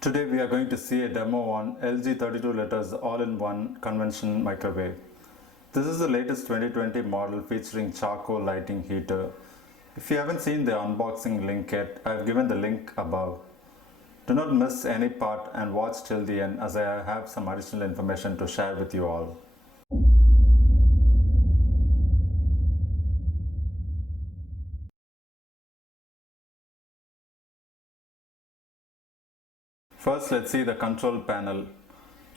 Today we are going to see a demo on LG 32 liters all-in-one convention microwave. This is the latest 2020 model featuring charcoal lighting heater. If you haven't seen the unboxing link yet, I have given the link above. Do not miss any part and watch till the end as I have some additional information to share with you all. First, let's see the control panel.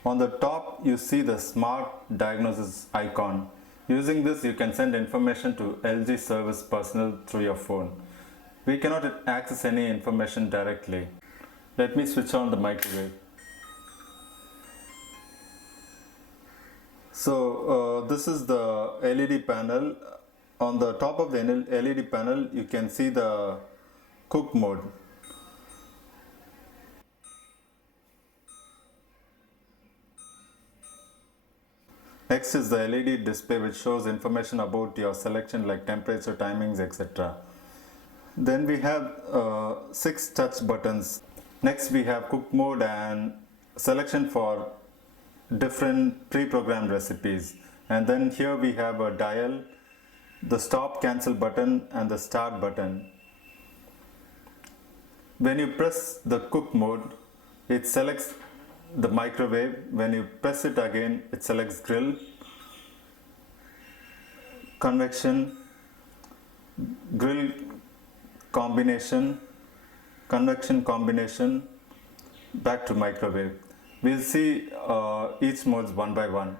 On the top, you see the Smart Diagnosis icon. Using this, you can send information to LG service personnel through your phone. We cannot access any information directly. Let me switch on the microwave. So, this is the LED panel. On the top of the LED panel, you can see the cook mode. Next is the LED display, which shows information about your selection like temperature, timings, etc. Then we have 6 touch buttons. Next we have cook mode and selection for different pre-programmed recipes. And then here we have a dial, the stop cancel button and the start button. When you press the cook mode, it selects the microwave. When you press it again, it selects grill, convection, grill combination, convection combination, back to microwave. We'll see each modes one by one.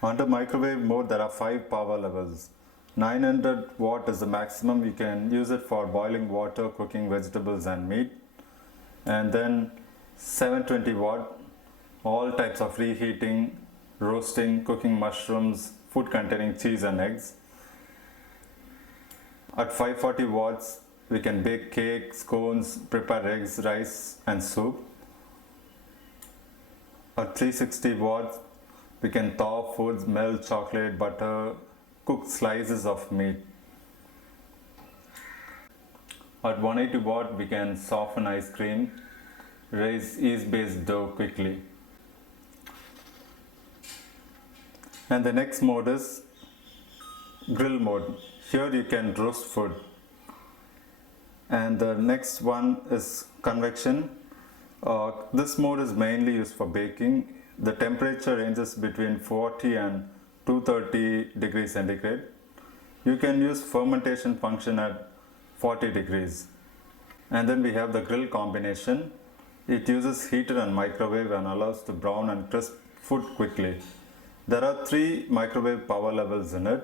Under microwave mode, there are 5 power levels. 900 watt is the maximum. You can use it for boiling water, cooking vegetables and meat. And then 720 watt, all types of reheating, roasting, cooking mushrooms, food containing cheese and eggs. At 540 watts, we can bake cakes, scones, prepare eggs, rice and soup. At 360 watts, we can thaw foods, melt chocolate, butter, cook slices of meat. At 180 watt, we can soften ice cream, raise yeast-based dough quickly. And the next mode is grill mode. Here you can roast food. And the next one is convection. This mode is mainly used for baking. The temperature ranges between 40 and 230 degrees centigrade. You can use fermentation function at 40 degrees. And then we have the grill combination. It uses heater and microwave and allows to brown and crisp food quickly. There are 3 microwave power levels in it.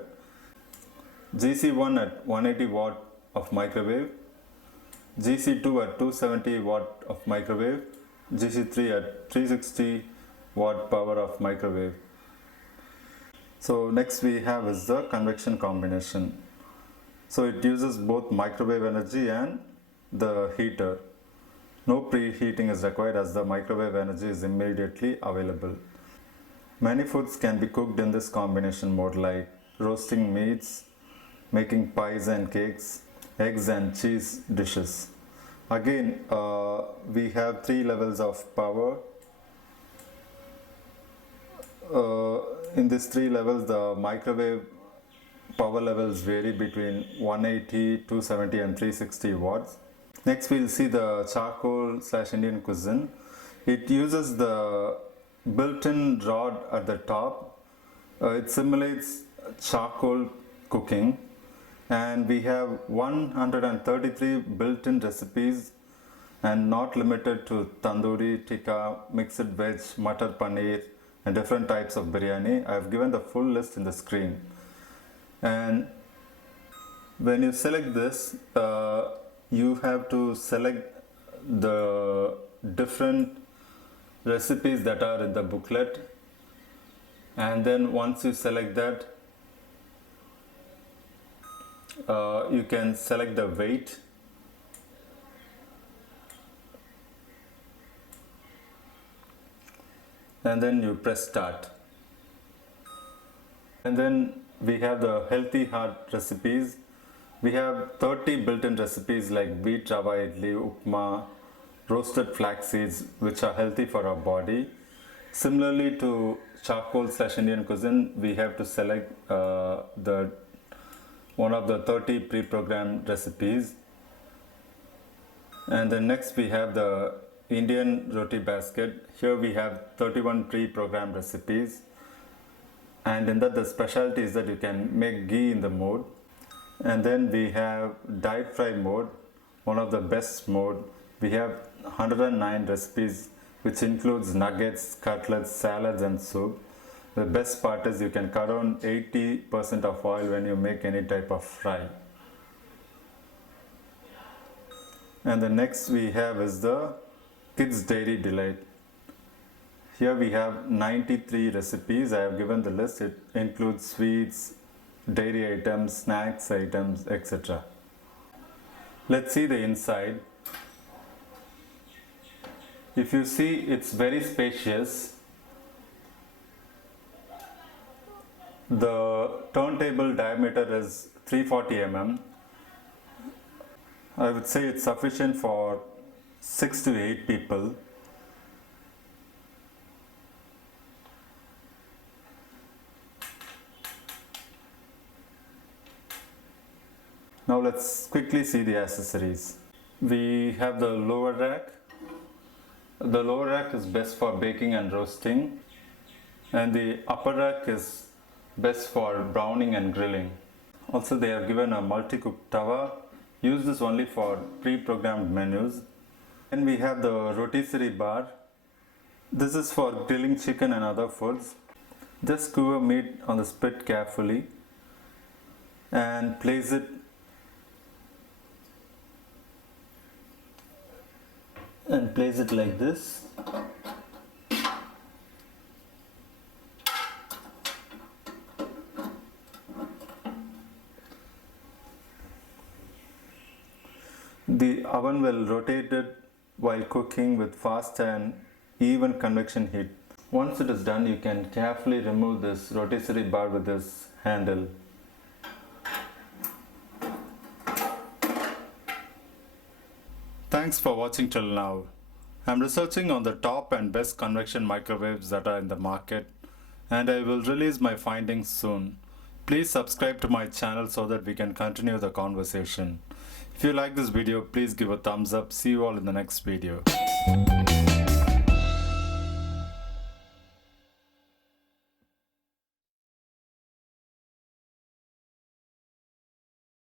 GC1 at 180 watt of microwave, GC2 at 270 watt of microwave, GC3 at 360 watt power of microwave. So next we have is the convection combination. So it uses both microwave energy and the heater. No preheating is required as the microwave energy is immediately available. Many foods can be cooked in this combination mode like roasting meats, making pies and cakes, eggs and cheese dishes. Again, we have 3 levels of power. In these 3 levels, the microwave power levels vary between 180, 270 and 360 watts. Next we'll see the charcoal / Indian cuisine. It uses the built-in rod at the top. It simulates charcoal cooking, and we have 133 built-in recipes and not limited to tandoori, tikka, mixed veg, matar paneer and different types of biryani. I have given the full list in the screen. And when you select this, you have to select the different recipes that are in the booklet, and then once you select that, you can select the weight, and then you press start. And then we have the healthy heart recipes. We have 30 built-in recipes like wheat rava idli, upma, roasted flax seeds, which are healthy for our body. Similarly to charcoal/Indian cuisine, we have to select the one of the 30 pre-programmed recipes. And then next we have the Indian roti basket. Here we have 31 pre-programmed recipes, and in that the specialty is that you can make ghee in the mode. And then we have diet fry mode, one of the best mode. We have 109 recipes, which includes nuggets, cutlets, salads and soup. The best part is you can cut down 80% of oil when you make any type of fry. And the next we have is the Kids Dairy Delight. Here we have 93 recipes. I have given the list. It includes sweets, dairy items, snacks items, etc. Let's see the inside. If you see, it's very spacious. The turntable diameter is 340 mm. I would say it's sufficient for 6 to 8 people. Now let's quickly see the accessories. We have the lower rack. The lower rack is best for baking and roasting, and the upper rack is best for browning and grilling. Also, they have given a multi-cook tawa. Use this only for pre-programmed menus. And we have the rotisserie bar. This is for grilling chicken and other foods. Just skewer meat on the spit carefully and place it like this. The oven will rotate it while cooking with fast and even convection heat. Once it is done, you can carefully remove this rotisserie bar with this handle. Thanks for watching till now. I'm researching on the top and best convection microwaves that are in the market, and I will release my findings soon. Please subscribe to my channel so that we can continue the conversation. If you like this video, please give a thumbs up. See you all in the next video.